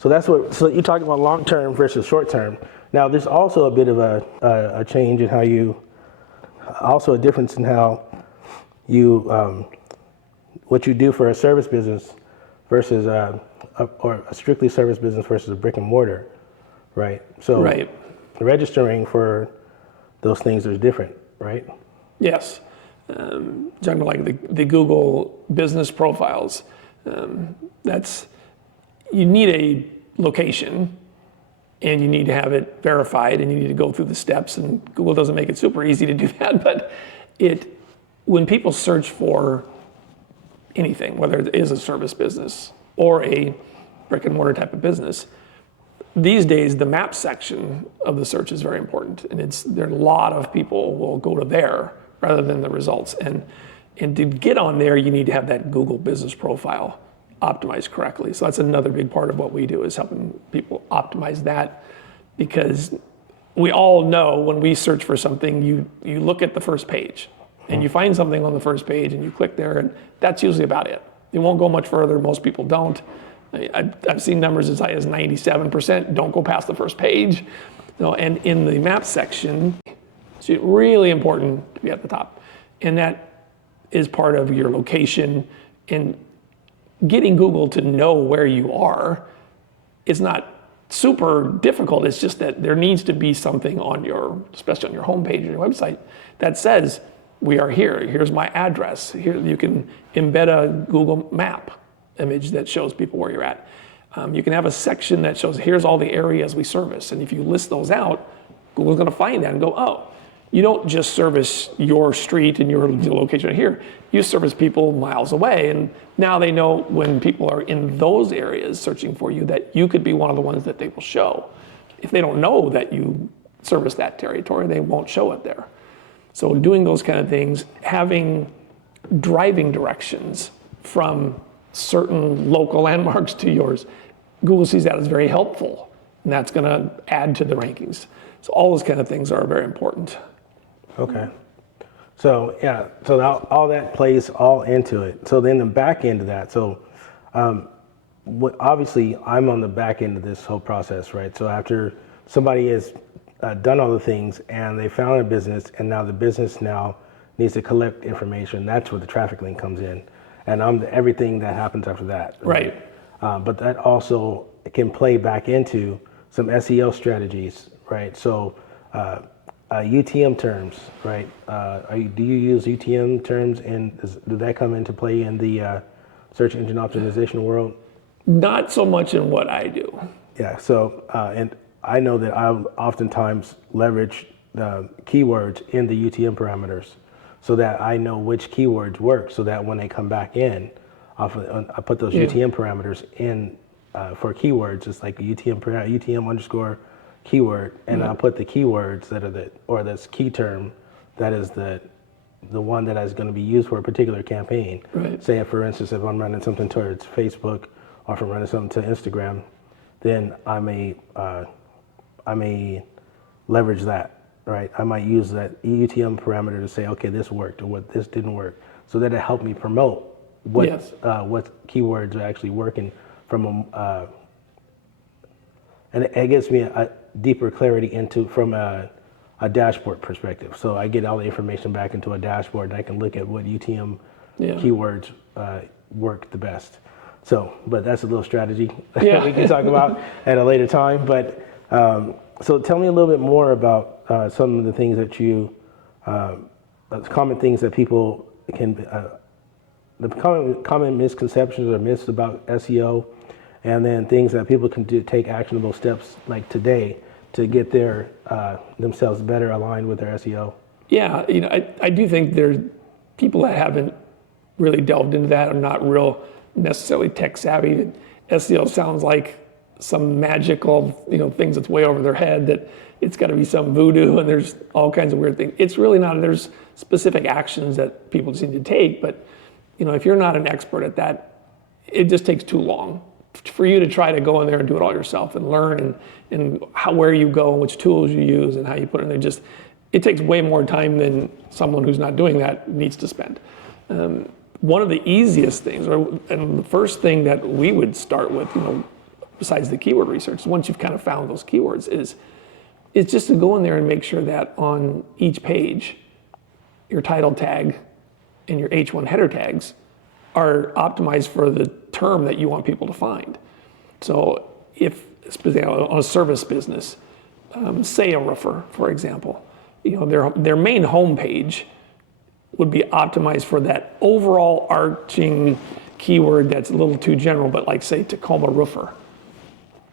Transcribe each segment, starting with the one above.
So you're talking about long term versus short term. Now, there's also a bit of a change in how also a difference in how you, what you do for a service business versus or a strictly service business versus a brick and mortar, right? So registering for those things is different, right? Yes. Talking like the Google business profiles, you need a location and you need to have it verified and you need to go through the steps, and Google doesn't make it super easy to do that, but when people search for anything, whether it is a service business or a brick and mortar type of business, these days the map section of the search is very important, and there are a lot of people will go to there rather than the results, and to get on there you need to have that Google business profile optimized correctly. So that's another big part of what we do, is helping people optimize that, because we all know when we search for something, you look at the first page and you find something on the first page and you click there, and that's usually about it. You won't go much further. Most people don't. I've seen numbers as high as 97% don't go past the first page. And in the map section, it's really important to be at the top. And that is part of your location. And getting Google to know where you are is not super difficult. It's just that there needs to be something especially on your homepage or your website, that says, we are here. Here's my address. Here you can embed a Google map image that shows people where you're at. You can have a section that shows, here's all the areas we service. And if you list those out, Google's gonna find that and go, oh, you don't just service your street and your location right here. You service people miles away. And now they know when people are in those areas searching for you, that you could be one of the ones that they will show. If they don't know that you service that territory, they won't show it there. So doing those kind of things, having driving directions from certain local landmarks to yours, Google sees that as very helpful, and that's going to add to the rankings. So all those kind of things are very important. Okay. So yeah, so now all that plays all into it. So then the back end of that, so obviously I'm on the back end of this whole process, right? So after somebody has done all the things and they found a business, and now the business now needs to collect information, that's where the traffic link comes in. And everything that happens after that. Right. But that also can play back into some SEO strategies, right? So UTM terms, right? Do you use UTM terms, and do that come into play in the search engine optimization world? Not so much in what I do. Yeah, so, and I know that I'll oftentimes leverage keywords in the UTM parameters so that I know which keywords work, so that when they come back in, I put those UTM parameters in for keywords. It's like UTM underscore keyword, and I'll put the keywords that are this key term that is the one that is going to be used for a particular campaign. Right. Say, for instance, if I'm running something towards Facebook, or if I'm running something to Instagram, then I may leverage that, right? I might use that UTM parameter to say, okay, this worked, or what this didn't work, so that it helped me promote what keywords are actually working from and it gives me a deeper clarity from a dashboard perspective. So I get all the information back into a dashboard, and I can look at what UTM keywords work the best. So, but that's a little strategy we can talk about at a later time. But so tell me a little bit more about some of the things that common things that people can, the common misconceptions or myths about SEO, and then things that people can do, take actionable steps like today to get themselves better aligned with their SEO. Yeah, I do think there's people that haven't really delved into that, are not real necessarily tech savvy. SEO sounds like some magical, things that's way over their head, that it's got to be some voodoo and there's all kinds of weird things. It's really not. There's specific actions that people just need to take, but if you're not an expert at that, it just takes too long for you to try to go in there and do it all yourself and learn and where you go and which tools you use and how you put it in there. It takes way more time than someone who's not doing that needs to spend. One of the easiest things, and the first thing that we would start with, besides the keyword research, once you've kind of found those keywords, is just to go in there and make sure that on each page, your title tag and your H1 header tags are optimized for the term that you want people to find. So if, on a service business, say a roofer, for example, their main homepage would be optimized for that overall arching keyword that's a little too general, but like say Tacoma roofer.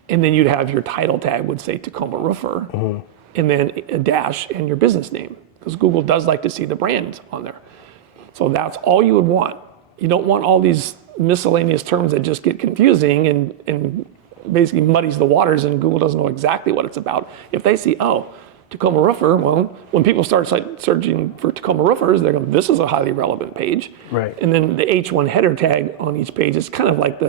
And then you'd have your title tag would say Tacoma roofer, and then a dash and your business name, because Google does like to see the brand on there. So that's all you would want. You don't want all these miscellaneous terms that just get confusing and basically muddies the waters, and Google doesn't know exactly what it's about. If they see, oh, Tacoma roofer, well, when people start searching for Tacoma roofers, they're going, this is a highly relevant page. Right. And then the H1 header tag on each page is kind of like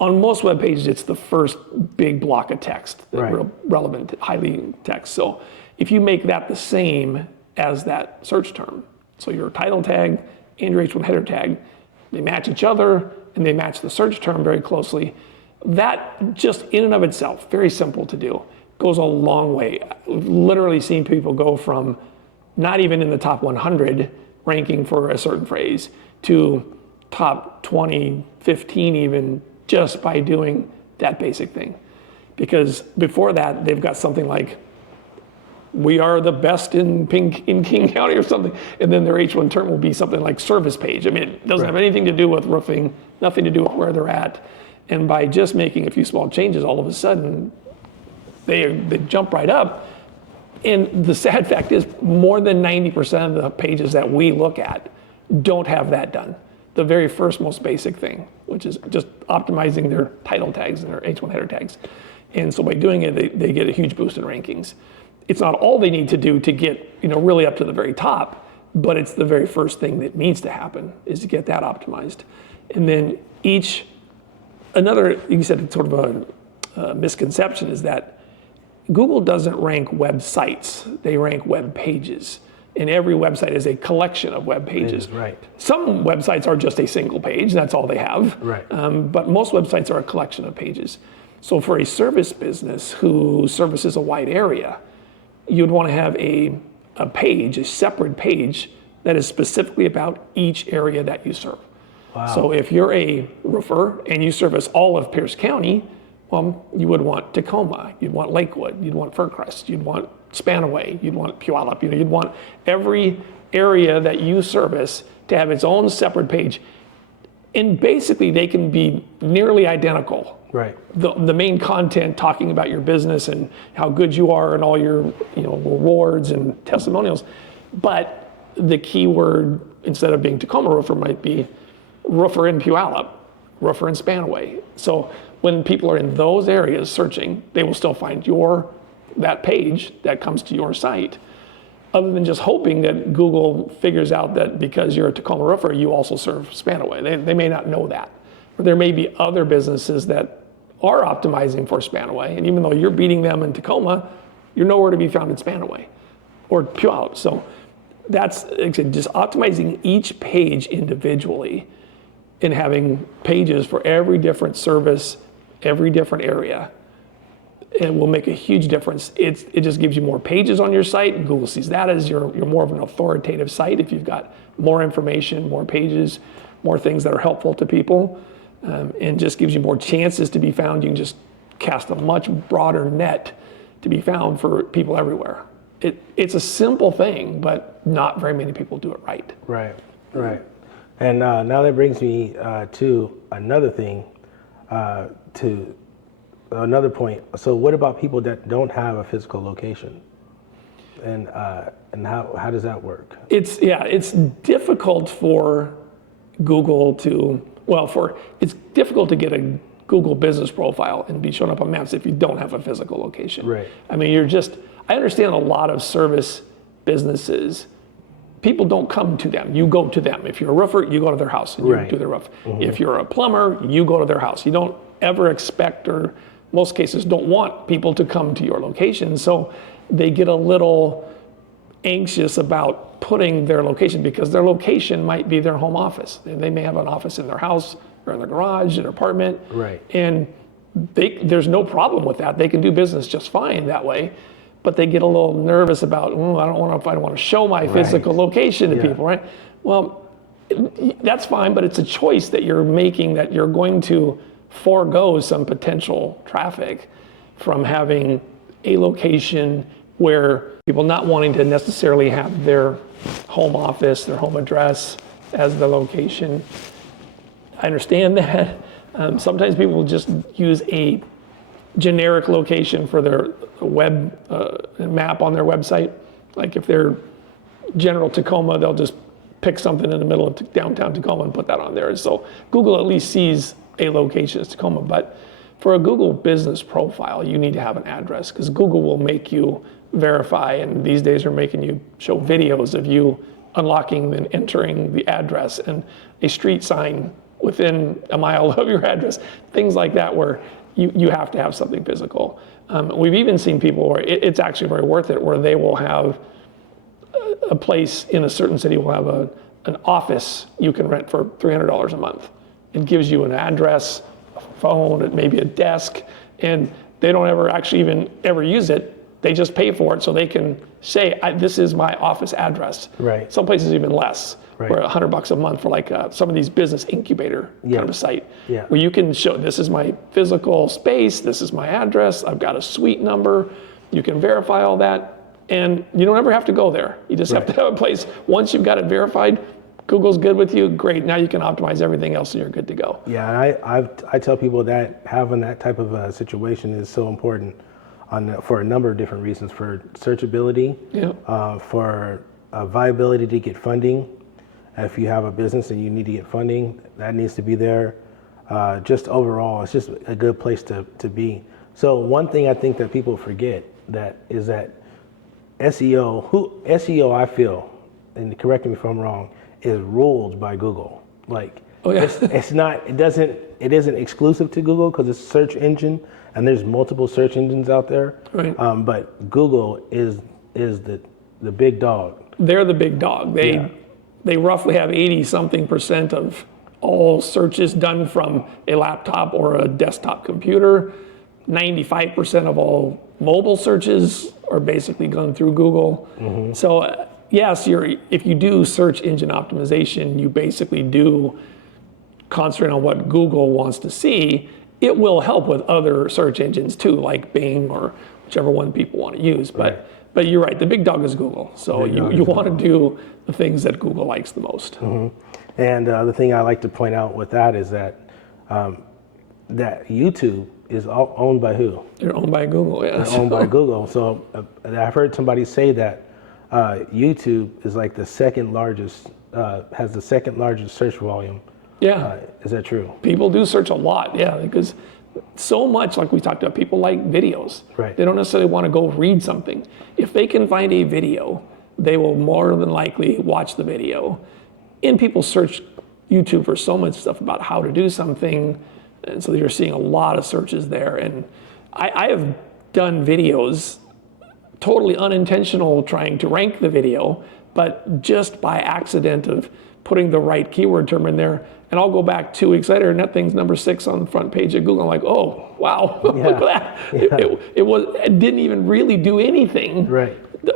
on most web pages, it's the first big block of text, right. Relevant, highly text. So if you make that the same as that search term, so your title tag and your H1 header tag, they match each other and they match the search term very closely. That just in and of itself, very simple to do, goes a long way. We've literally seen people go from not even in the top 100 ranking for a certain phrase to top 20, 15 even, just by doing that basic thing. Because before that, they've got something like, we are the best in King County or something, and then their H1 term will be something like service page. I mean, it doesn't have anything to do with roofing, nothing to do with where they're at. And by just making a few small changes, all of a sudden, they jump right up. And the sad fact is, more than 90% of the pages that we look at don't have that done. The very first, most basic thing, which is just optimizing their title tags and their H1 header tags. And so by doing it, they get a huge boost in rankings. It's not all they need to do to get really up to the very top, but it's the very first thing that needs to happen, is to get that optimized. And then another, you said it's sort of a misconception, is that Google doesn't rank websites, they rank web pages. And every website is a collection of web pages. Right. Some websites are just a single page, that's all they have. Right. But most websites are a collection of pages. So for a service business who services a wide area, you'd want to have a page, a separate page that is specifically about each area that you serve. Wow. So if you're a roofer and you service all of Pierce County, well, you would want Tacoma, you'd want Lakewood, you'd want Fircrest, you'd want Spanaway, you'd want Puyallup, you'd want every area that you service to have its own separate page. And basically they can be nearly identical. Right. The main content talking about your business and how good you are and all your rewards and testimonials. But the keyword, instead of being Tacoma roofer, might be roofer in Puyallup, roofer in Spanaway. So when people are in those areas searching, they will still find that page that comes to your site, other than just hoping that Google figures out that because you're a Tacoma roofer, you also serve Spanaway. They may not know that. Or there may be other businesses that are optimizing for Spanaway, and even though you're beating them in Tacoma, you're nowhere to be found in Spanaway or Puyallup. So that's just optimizing each page individually and having pages for every different service, every different area. It will make a huge difference. It just gives you more pages on your site, and Google sees that as you're more of an authoritative site if you've got more information, more pages, more things that are helpful to people, and just gives you more chances to be found. You can just cast a much broader net to be found for people everywhere. It's a simple thing, but not very many people do it right. Right. And now that brings me to another thing, to another point. So what about people that don't have a physical location? And how does that work? It's difficult for Google it's difficult to get a Google business profile and be shown up on maps if you don't have a physical location. Right. I mean, I understand a lot of service businesses, people don't come to them, you go to them. If you're a roofer, you go to their house and you do their roof. Mm-hmm. If you're a plumber, you go to their house. You don't ever expect, or most cases don't want people to come to your location. So they get a little anxious about putting their location, because their location might be their home office. They may have an office in their house or in their garage, in their apartment. Right. And there's no problem with that. They can do business just fine that way, but they get a little nervous about, I don't want to show my physical location to people, right? Well, that's fine, but it's a choice that you're making, that you're going to forego some potential traffic from having a location where people not wanting to necessarily have their home office, their home address as the location. I understand that. Sometimes people will just use a generic location for their web map on their website. Like if they're general Tacoma, they'll just pick something in the middle of downtown Tacoma and put that on there. And so Google at least sees a location as Tacoma. But for a Google business profile, you need to have an address, because Google will make you verify, and these days are making you show videos of you unlocking and entering the address and a street sign within a mile of your address, things like that, where you have to have something physical. We've even seen people where it's actually very worth it, where they will have a place in a certain city will have an office you can rent for $300 a month. It gives you an address, a phone, and maybe a desk, and they don't ever use it. They just pay for it so they can say, this is my office address. Right. Some places even less, right. where $100 a month for like some of these business incubator kind of a site, where you can show, this is my physical space, this is my address, I've got a suite number, you can verify all that, and you don't ever have to go there. You just have to have a place. Once you've got it verified, Google's good with you, great, now you can optimize everything else and you're good to go. Yeah, I tell people that having that type of situation is so important for a number of different reasons: for searchability, for viability to get funding. If you have a business and you need to get funding, that needs to be there. Just overall, it's just a good place to be. So one thing I think that people forget is that SEO, I feel, and correct me if I'm wrong, is ruled by Google. Like, it isn't exclusive to Google, because it's a search engine and there's multiple search engines out there. Right. But Google is the big dog. They're the big dog. They roughly have 80-something% of all searches done from a laptop or a desktop computer. 95% of all mobile searches are basically gone through Google. Mm-hmm. So yes, if you do search engine optimization, you basically do concentrate on what Google wants to see. It will help with other search engines too, like Bing or whichever one people want to use. But you're right, the big dog is Google. So you want to do the things that Google likes the most. Mm-hmm. And the thing I like to point out with that is that that YouTube is owned by who? They're owned by Google, yeah. They're owned by Google. So I've heard somebody say that YouTube is like the second largest, has the second largest search volume. Yeah. Is that true? People do search a lot, because so much, like we talked about, people like videos. Right. They don't necessarily want to go read something. If they can find a video, they will more than likely watch the video. And people search YouTube for so much stuff about how to do something. And so you're seeing a lot of searches there. And I have done videos, totally unintentional, trying to rank the video, but just by accident of putting the right keyword term in there. And I'll go back 2 weeks later and that thing's number 6 on the front page of Google. I'm like, oh, wow, look at that. Yeah. It didn't even really do anything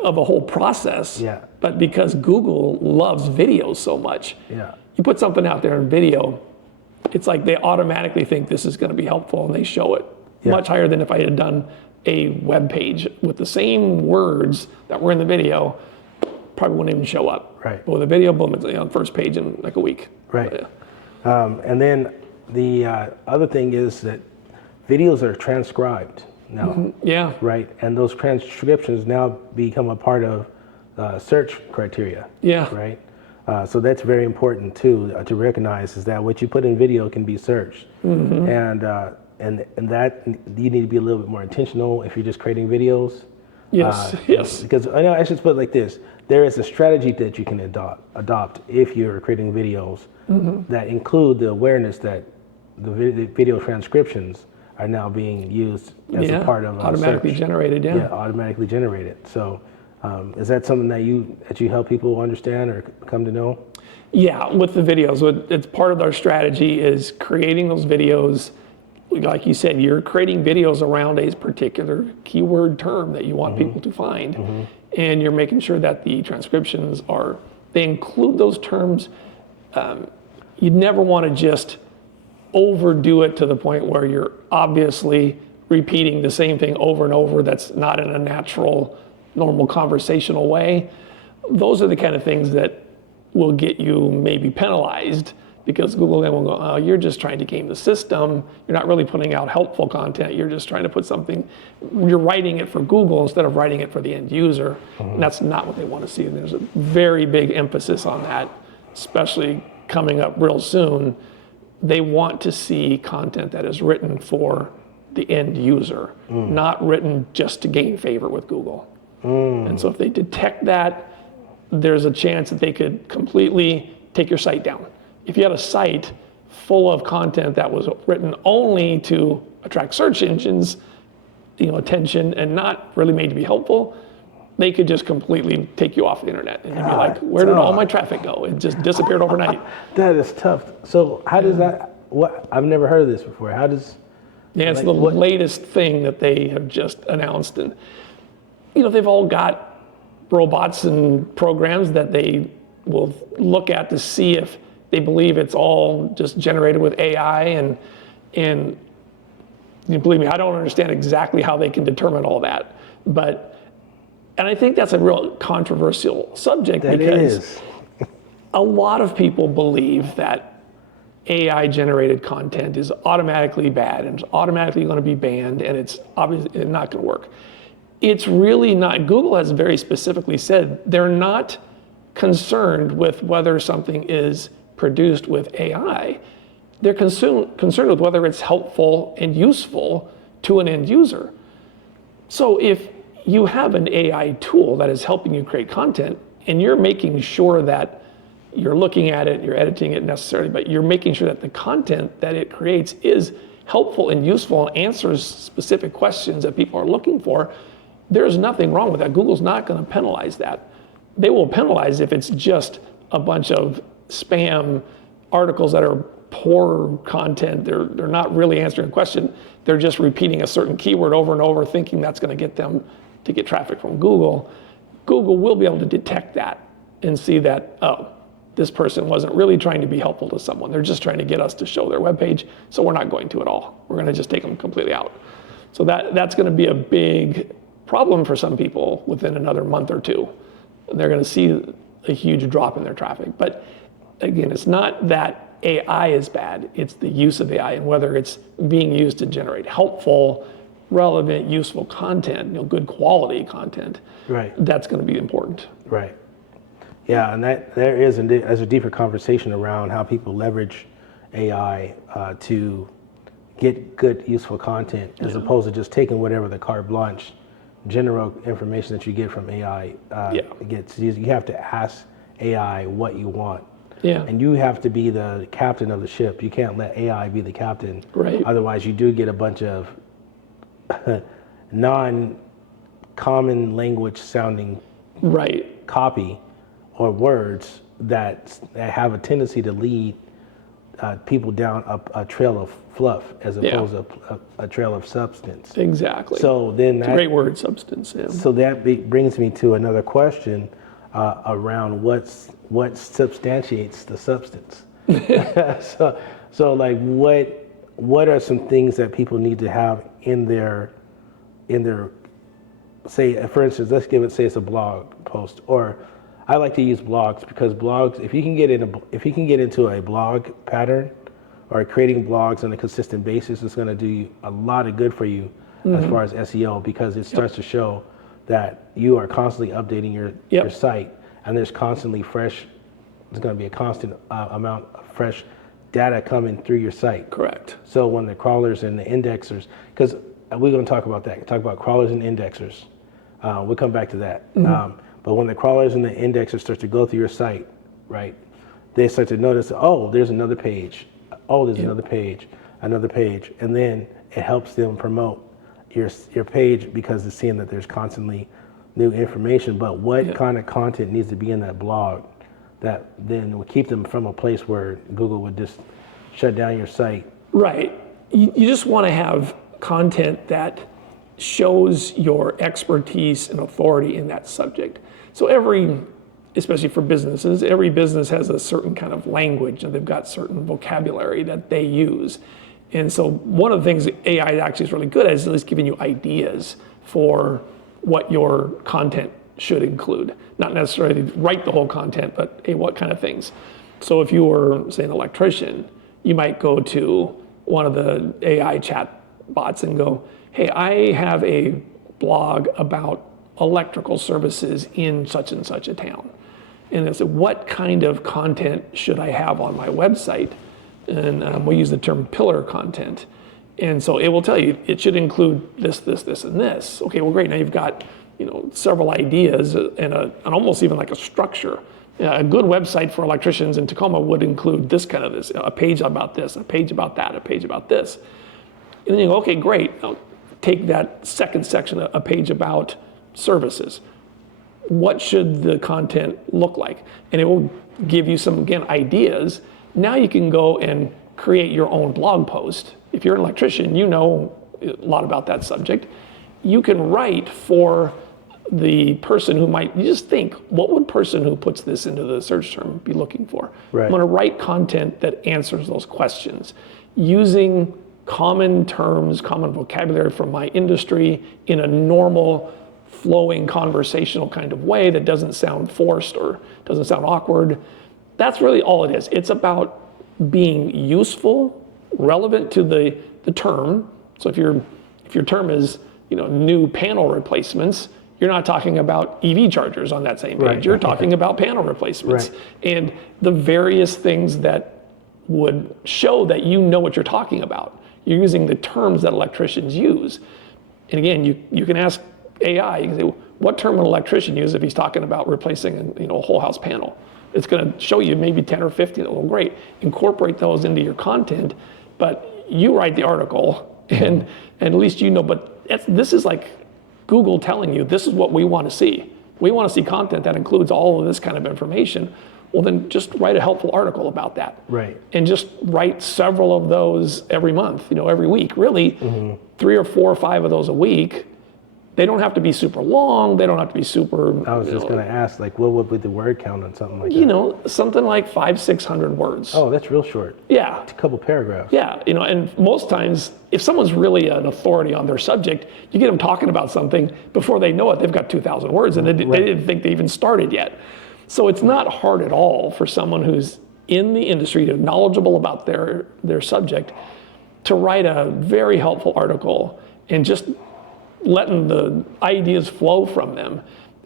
of a whole process. Yeah. But because Google loves videos so much, you put something out there in video, it's like they automatically think this is going to be helpful, and they show it much higher than if I had done a web page with the same words that were in the video. Probably wouldn't even show up. Right. But with a video, boom, it's on the first page in like a week. Right. And then the other thing is that videos are transcribed now. Mm-hmm. Yeah. Right. And those transcriptions now become a part of search criteria. Yeah. Right. So that's very important too to recognize, is that what you put in video can be searched. Mm-hmm. And that you need to be a little bit more intentional if you're just creating videos. Yes. Yes. Because I should put it like this: there is a strategy that you can adopt if you're creating videos that include the awareness that the video transcriptions are now being used as a part of automatically search. Generated. Yeah, automatically generated. So is that something that you help people understand or come to know? Yeah, with the videos, it's part of our strategy is creating those videos like you said, you're creating videos around a particular keyword term that you want people to find. And you're making sure that the transcriptions they include those terms. You never want to just overdo it to the point where you're obviously repeating the same thing over and over that's not in a natural, normal conversational way. Those are the kind of things that will get you maybe penalized, because Google then will go, oh, you're just trying to game the system. You're not really putting out helpful content. You're just trying to put something, you're writing it for Google instead of writing it for the end user. And that's not what they want to see. And there's a very big emphasis on that, especially coming up real soon. They want to see content that is written for the end user, not written just to gain favor with Google. And so if they detect that, there's a chance that they could completely take your site down. If you had a site full of content that was written only to attract search engines, attention, and not really made to be helpful, they could just completely take you off the internet. And you'd be like, where did all my traffic go? It just disappeared overnight. That is tough. So how does that, I've never heard of this before. How does... Yeah, it's the latest thing that they have just announced. And, they've all got robots and programs that they will look at to see if they believe it's all just generated with AI. And believe me, I don't understand exactly how they can determine all that. And I think that's a real controversial subject, because a lot of people believe that AI generated content is automatically bad and it's automatically going to be banned, and it's obviously not going to work. It's really not. Google has very specifically said they're not concerned with whether something is produced with AI. They're concerned with whether it's helpful and useful to an end user. So if you have an AI tool that is helping you create content, and you're making sure that you're looking at it, you're editing it necessarily, but you're making sure that the content that it creates is helpful and useful and answers specific questions that people are looking for, there's nothing wrong with that. Google's not going to penalize that. They will penalize if it's just a bunch of spam articles that are poor content. They're not really answering a question. They're just repeating a certain keyword over and over, thinking that's going to get them to get traffic from Google. Google will be able to detect that and see that, oh, this person wasn't really trying to be helpful to someone. They're just trying to get us to show their webpage, so we're not going to at all. We're going to just take them completely out. So that's going to be a big problem for some people within another month or two. They're going to see a huge drop in their traffic. But again, it's not that AI is bad, it's the use of AI and whether it's being used to generate helpful, relevant, useful content, good quality content. Right. That's going to be important. Right. Yeah, and there is a deeper conversation around how people leverage AI to get good, useful content, as opposed to just taking whatever the carte blanche general information that you get from AI gets. You have to ask AI what you want. Yeah. And you have to be the captain of the ship. You can't let AI be the captain. Right. Otherwise, you do get a bunch of non-common language sounding copy or words that have a tendency to lead people down a trail of fluff as opposed to a trail of substance. Exactly. So then that's a great word, substance. Yeah. So that brings me to another question around what substantiates the substance. so like what are some things that people need to have in their say, for instance, say it's a blog post, or I like to use blogs because blogs, if you can get into a blog pattern or creating blogs on a consistent basis, it's going to do you a lot of good for you as far as SEO, because it starts to show that you are constantly updating your site, and there's constantly there's going to be a constant amount of fresh data coming through your site. Correct. So when the crawlers and the indexers, because we're going to talk about that, talk about crawlers and indexers. We'll come back to that. But when the crawlers and the indexers start to go through your site, right, they start to notice, oh, there's another page. Oh, there's another page. And then it helps them promote your page because it's seeing that there's constantly new information. But what kind of content needs to be in that blog that then would keep them from a place where Google would just shut down your site? Right. you just want to have content that shows your expertise and authority in that subject. So especially for businesses, every business has a certain kind of language and they've got certain vocabulary that they use. And so one of the things that AI actually is really good at is at least giving you ideas for what your content should include. Not necessarily write the whole content, but hey, what kind of things? So if you were, say, an electrician, you might go to one of the AI chat bots and go, hey, I have a blog about electrical services in such and such a town. And I said, what kind of content should I have on my website? And we use the term pillar content. And so it will tell you, it should include this, this, this, and this. Okay, well, great. Now you've got several ideas and almost even like a structure. A good website for electricians in Tacoma would include this kind of this, a page about this, a page about that, a page about this. And then you go, okay, great. I'll take that second section, a page about services. What should the content look like? And it will give you some, again, ideas. Now you can go and create your own blog post. If you're an electrician, you know a lot about that subject. You can write for the person who might, you just think, what would person who puts this into the search term be looking for? Right. I'm going to write content that answers those questions using common terms, common vocabulary from my industry in a normal, flowing, conversational kind of way that doesn't sound forced or doesn't sound awkward. That's really all it is. It's about being useful, relevant to the term. So if your term is new panel replacements, you're not talking about EV chargers on that same page. Right. You're talking about panel replacements and the various things that would show that you know what you're talking about. You're using the terms that electricians use. And again, you can ask AI, you can say, what term would an electrician use if he's talking about replacing a whole house panel? It's going to show you maybe 10 or 15. Well, great. Incorporate those into your content, but you write the article, and at least but this is like Google telling you, this is what we want to see. We want to see content that includes all of this kind of information. Well, then just write a helpful article about that. Right. And just write several of those every month, every week. Really, 3 or 4 or 5 of those a week. They don't have to be super long. They don't have to be super. I was just going to ask, what would be the word count on something like that? Something like 500-600 words. Oh, that's real short. Yeah. It's a couple paragraphs. Yeah, and most times, if someone's really an authority on their subject, you get them talking about something, before they know it, they've got 2,000 words, and they didn't think they even started yet. So it's not hard at all for someone who's in the industry, knowledgeable about their subject, to write a very helpful article and just letting the ideas flow from them.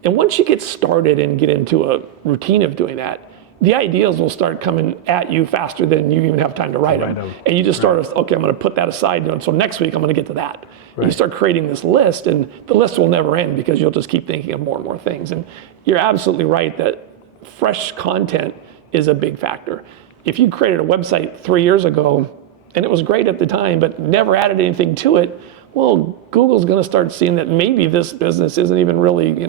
And once you get started and get into a routine of doing that, the ideas will start coming at you faster than you even have time to write them. And you just start, okay, I'm going to put that aside. So next week I'm going to get to that. Right. You start creating this list, and the list will never end because you'll just keep thinking of more and more things. And you're absolutely right that fresh content is a big factor. If you created a website 3 years ago and it was great at the time, but never added anything to it, well, Google's going to start seeing that maybe this business isn't even really,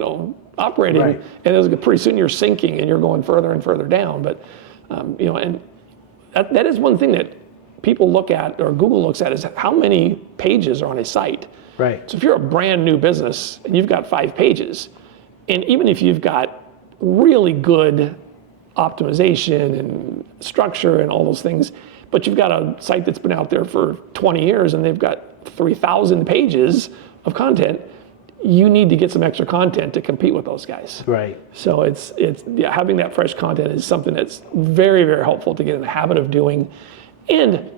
operating. Right. And pretty soon you're sinking and you're going further and further down. But, and that is one thing that people look at, or Google looks at, is how many pages are on a site. Right. So if you're a brand new business and you've got 5 pages, and even if you've got really good optimization and structure and all those things, but you've got a site that's been out there for 20 years and they've got 3,000 pages of content, you need to get some extra content to compete with those guys. Right. So it's having that fresh content is something that's very, very helpful to get in the habit of doing. And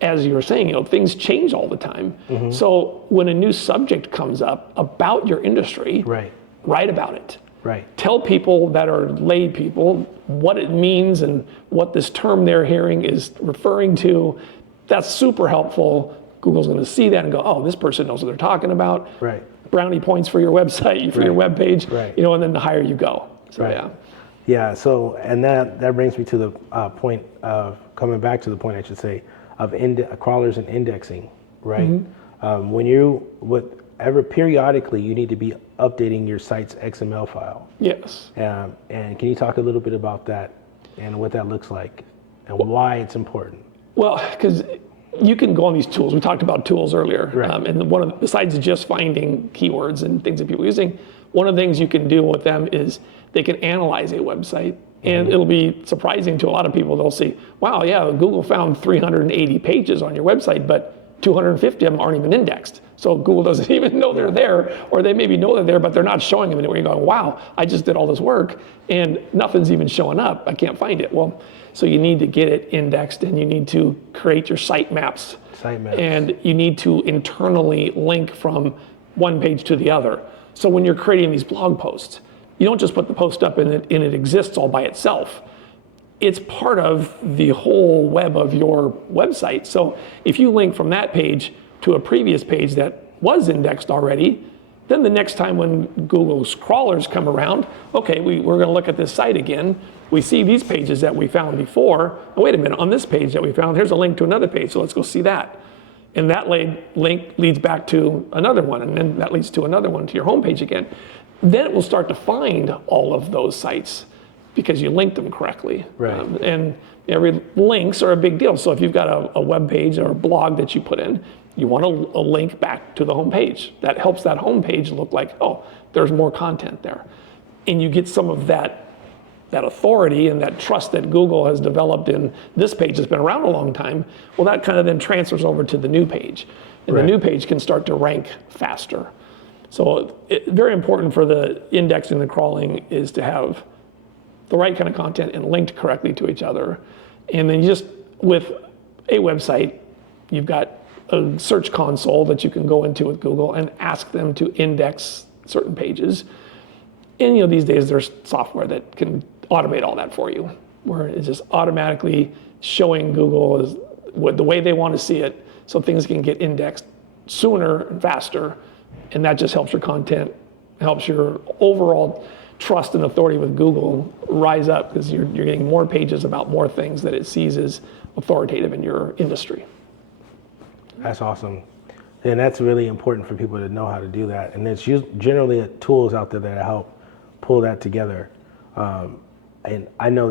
as you were saying, things change all the time. Mm-hmm. So when a new subject comes up about your industry, write about it. Right. Tell people that are lay people what it means and what this term they're hearing is referring to. That's super helpful. Google's going to see that and go, oh, this person knows what they're talking about. Right. Brownie points for your website, for your web page, and then the higher you go. So, yeah. Yeah, so, and that brings me to the point of, coming back to the point, I should say, of crawlers and indexing, right? Mm-hmm. Periodically, you need to be updating your site's XML file. Yes. And can you talk a little bit about that and what that looks like and why it's important? Well, because you can go on these tools. We talked about tools earlier. Right. And besides just finding keywords and things that people are using, one of the things you can do with them is they can analyze a website. And it'll be surprising to a lot of people. They'll say, wow, yeah, Google found 380 pages on your website, but 250 of them aren't even indexed. So Google doesn't even know they're there, or they maybe know they're there, but they're not showing them anywhere. You're going, wow, I just did all this work and nothing's even showing up. I can't find it. Well, so you need to get it indexed, and you need to create your site maps. And you need to internally link from one page to the other. So when you're creating these blog posts, you don't just put the post up and it exists all by itself. It's part of the whole web of your website. So if you link from that page to a previous page that was indexed already, then the next time when Google's crawlers come around, okay, we're going to look at this site again. We see these pages that we found before. Oh, wait a minute, on this page that we found, here's a link to another page, so let's go see that. And that link leads back to another one, and then that leads to another one to your homepage again. Then it will start to find all of those sites because you linked them correctly. Right. And every links are a big deal. So if you've got a web page or a blog that you put in, you want a link back to the home page. That helps that home page look like, oh, there's more content there. And you get some of that authority and that trust that Google has developed in this page that's been around a long time. Well, that kind of then transfers over to the new page. And the new page can start to rank faster. So very important for the indexing and the crawling is to have the right kind of content and linked correctly to each other. And then you just, with a website, you've got a search console that you can go into with Google and ask them to index certain pages. And these days there's software that can automate all that for you, where it's just automatically showing Google as the way they want to see it, so things can get indexed sooner and faster. And that just helps your content, helps your overall trust and authority with Google rise up, because you're getting more pages about more things that it sees as authoritative in your industry. That's awesome. And that's really important for people to know how to do that. And there's generally tools out there that help pull that together. And I know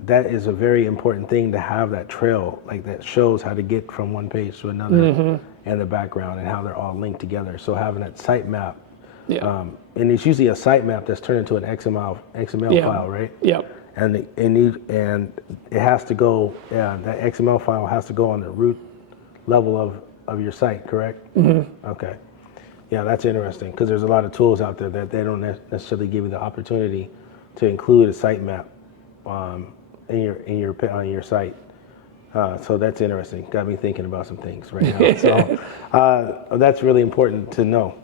that is a very important thing, to have that trail, like that shows how to get from one page to another, and the background and how they're all linked together. So having that site map, and it's usually a site map that's turned into an XML file, right? Yep. And it has to go, that XML file has to go on the root level of your site, correct? Okay. Yeah, that's interesting, because there's a lot of tools out there that they don't necessarily give you the opportunity to include a site map on your site. So that's interesting. Got me thinking about some things right now. So that's really important to know.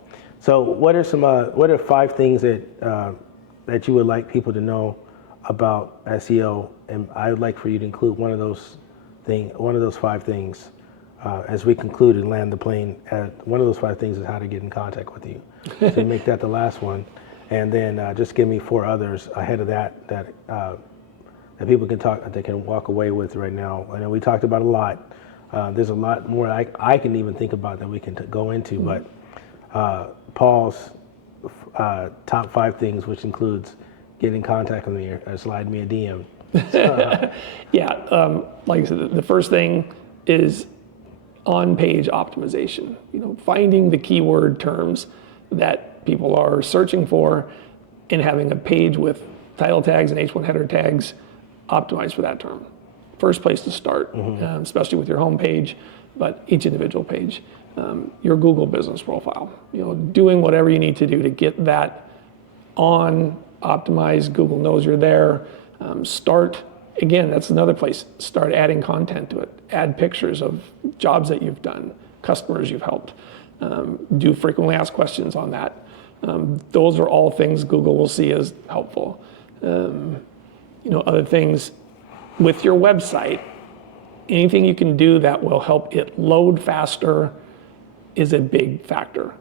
So what are 5 things that you would like people to know about SEO? And I would like for you to include one of those 5 things as we conclude and land the plane. One of those 5 things is how to get in contact with you. So make that the last one, and then just give me 4 others ahead of that people can walk away with right now. I know we talked about a lot. There's a lot more I can even think about that we can go into, but Paul's top 5 things, which includes get in contact with me or slide me a DM. Like I said, the first thing is on-page optimization. Finding the keyword terms that people are searching for and having a page with title tags and H1 header tags optimized for that term. First place to start, especially with your home page, but each individual page. Your Google business profile. Doing whatever you need to do to get that on optimized. Google knows you're there. Again, that's another place. Start adding content to it. Add pictures of jobs that you've done, customers you've helped. Do frequently asked questions on that. Those are all things Google will see as helpful. Other things with your website, anything you can do that will help it load faster is a big factor.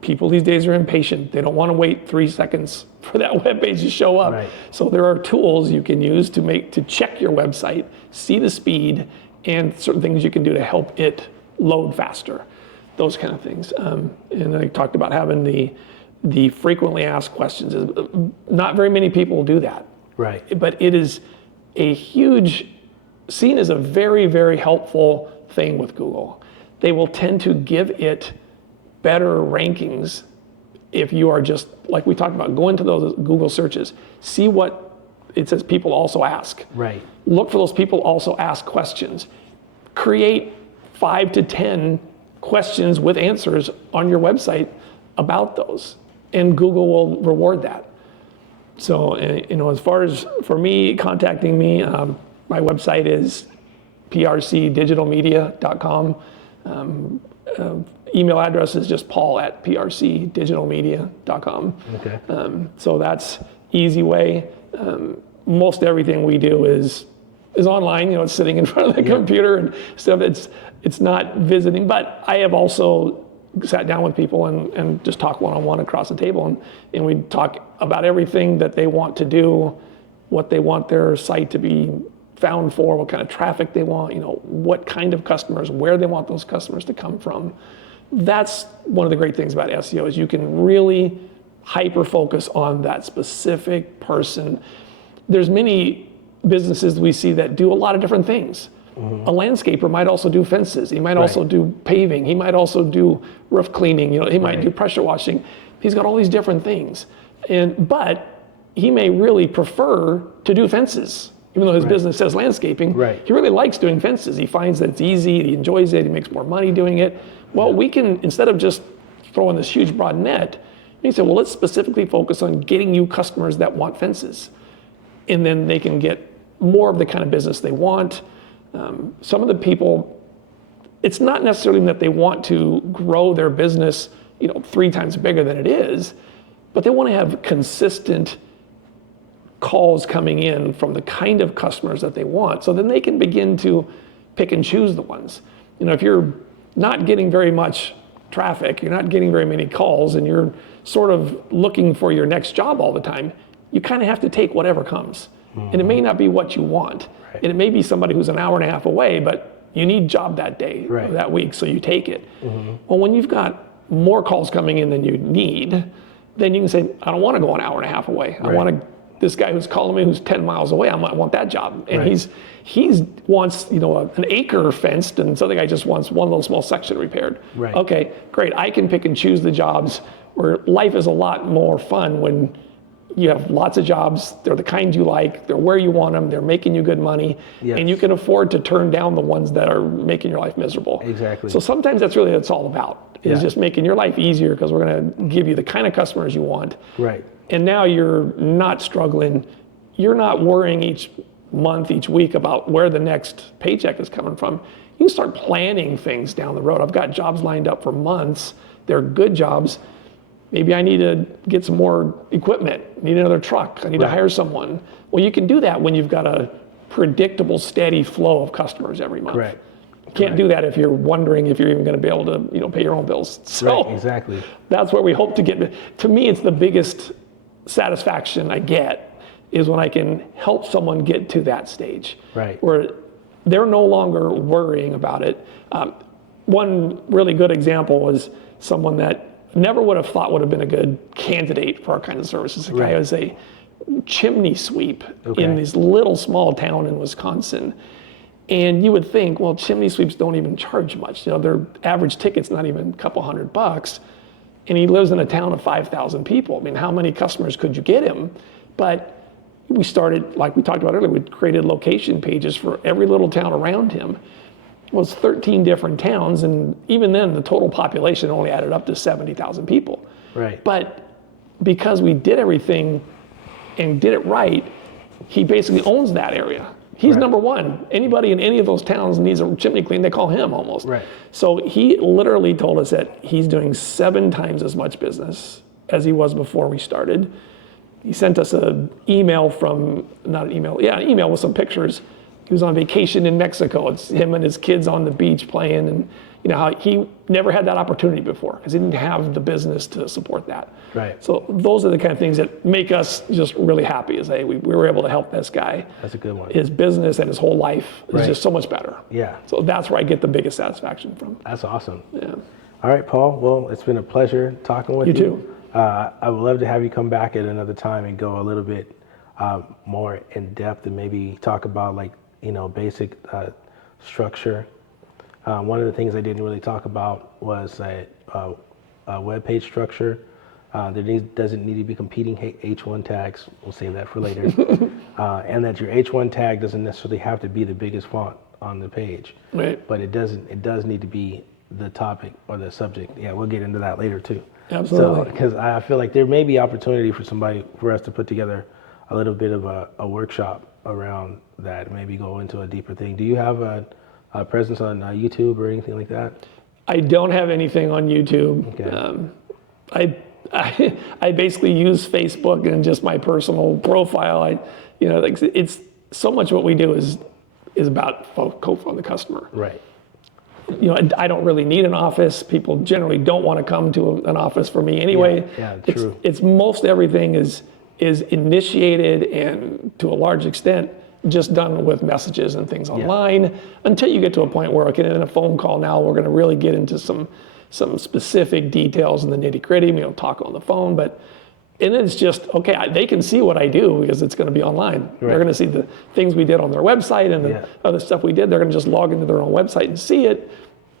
People these days are impatient. They don't want to wait 3 seconds for that web page to show up. Right. So there are tools you can use to check your website, see the speed, and certain things you can do to help it load faster. Those kind of things. And I talked about having the frequently asked questions. Not very many people do that. Right. But it is a huge seen as a very, very helpful thing with Google. They will tend to give it better rankings if you are just, like we talked about, go into those Google searches, see what it says people also ask. Right. Look for those people also ask questions. Create 5 to 10 questions with answers on your website about those, and Google will reward that. So, as far as for me, contacting me, my website is prcdigitalmedia.com. Email address is just paul@prcdigitalmedia.com. Okay. So that's easy way. Most everything we do is online. It's sitting in front of the computer and stuff. It's not visiting, but I have also sat down with people and just talk one-on-one across the table, and we talk about everything that they want to do, what they want their site to be found for, what kind of traffic they want, what kind of customers, where they want those customers to come from. That's one of the great things about SEO is you can really hyper focus on that specific person. There's many businesses we see that do a lot of different things. Mm-hmm. A landscaper might also do fences. He might also do paving. He might also do roof cleaning. He might do pressure washing. He's got all these different things. But he may really prefer to do fences. Even though his business says landscaping, he really likes doing fences. He finds that it's easy, he enjoys it, he makes more money doing it. Well, we can, instead of just throwing this huge broad net, we can say, well, let's specifically focus on getting you customers that want fences. And then they can get more of the kind of business they want. Some of the people, it's not necessarily that they want to grow their business 3 times bigger than it is, but they want to have consistent calls coming in from the kind of customers that they want, so then they can begin to pick and choose the ones. If you're not getting very much traffic, you're not getting very many calls, and you're sort of looking for your next job all the time, you kind of have to take whatever comes. Mm-hmm. And it may not be what you want. And it may be somebody who's an hour and a half away, but you need a job that day or that week, so you take it. Mm-hmm. Well, when you've got more calls coming in than you need, then you can say, I don't want to go an hour and a half away. I want to this guy who's calling me who's 10 miles away, I might want that job. And he wants an acre fenced, and so the guy just wants one little small section repaired. Right. Okay, great. I can pick and choose the jobs where life is a lot more fun when you have lots of jobs. They're the kind you like. They're where you want them. They're making you good money. Yes. And you can afford to turn down the ones that are making your life miserable. Exactly. So sometimes that's really what it's all about, is just making your life easier, because we're going to give you the kind of customers you want. Right. And now you're not struggling. You're not worrying each month, each week about where the next paycheck is coming from. You can start planning things down the road. I've got jobs lined up for months. They're good jobs. Maybe I need to get some more equipment, need another truck, I need to hire someone. Well, you can do that when you've got a predictable, steady flow of customers every month. Right. You can't do that if you're wondering if you're even going to be able to, pay your own bills. So exactly. That's where we hope to get. To me, it's the biggest satisfaction I get is when I can help someone get to that stage. Right. Where they're no longer worrying about it. One really good example was someone that never would have thought would have been a good candidate for our kind of services. The guy was a chimney sweep in this little small town in Wisconsin. And you would think, well, chimney sweeps don't even charge much. Their average ticket's not even a couple $100. And he lives in a town of 5,000 people. I mean, how many customers could you get him? But we started, like we talked about earlier, we created location pages for every little town around him. It was 13 different towns, and even then the total population only added up to 70,000 people. Right. But because we did everything and did it right, he basically owns that area. He's number one. Anybody in any of those towns needs a chimney clean, they call him almost. Right. So he literally told us that he's doing 7 times as much business as he was before we started. He sent us an email an email with some pictures. He was on vacation in Mexico. It's him and his kids on the beach playing, and how he never had that opportunity before because he didn't have the business to support that. Right. So those are the kind of things that make us just really happy. Is we were able to help this guy. That's a good one. His business and his whole life is just so much better. Yeah. So that's where I get the biggest satisfaction from. That's awesome. Yeah. All right, Paul. Well, it's been a pleasure talking with you. You too. I would love to have you come back at another time and go a little bit more in depth and maybe talk about like basic structure. One of the things I didn't really talk about was a web page structure. Doesn't need to be competing H1 tags. We'll save that for later. And that your H1 tag doesn't necessarily have to be the biggest font on the page. Right. But it does need to be the topic or the subject. Yeah, we'll get into that later too. Absolutely. So, because I feel like there may be opportunity for us to put together a little bit of a workshop around that, maybe go into a deeper thing. Do you have a presence on YouTube or anything like that? I don't have anything on YouTube. Okay. I basically use Facebook and just my personal profile. It's so much what we do is about focus on the customer. Right. I don't really need an office. People generally don't want to come to an office for me anyway. Yeah, true. It's most everything is initiated and to a large extent just done with messages and things online until you get to a point where, okay, in a phone call now, we're going to really get into some specific details in the nitty gritty. We don't talk on the phone, and then it's just, okay, they can see what I do because it's going to be online. Right. They're going to see the things we did on their website and the other stuff we did. They're going to just log into their own website and see it.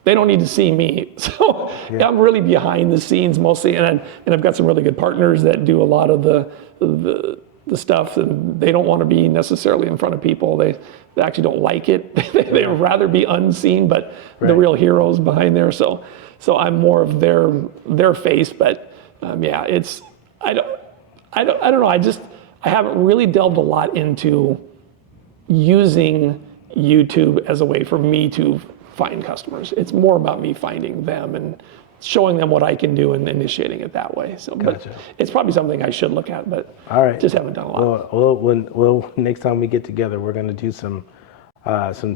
They don't need to see me. So I'm really behind the scenes mostly, and I've got some really good partners that do a lot of the stuff, and they don't want to be necessarily in front of people. They actually don't like it. They'd rather be unseen, but the real heroes behind there. So I'm more of their face, but it's I don't know. I haven't really delved a lot into using YouTube as a way for me to find customers. It's more about me finding them and showing them what I can do and initiating it that way. So, Gotcha. But it's probably something I should look at, but all right. Just haven't done a lot. Well, next time we get together, we're going to do some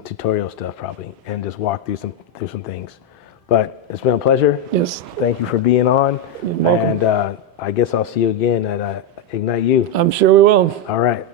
tutorial stuff probably, and just walk through some things. But it's been a pleasure. Yes. Thank you for being on. You're welcome. And I guess I'll see you again at Ignite You. I'm sure we will. All right.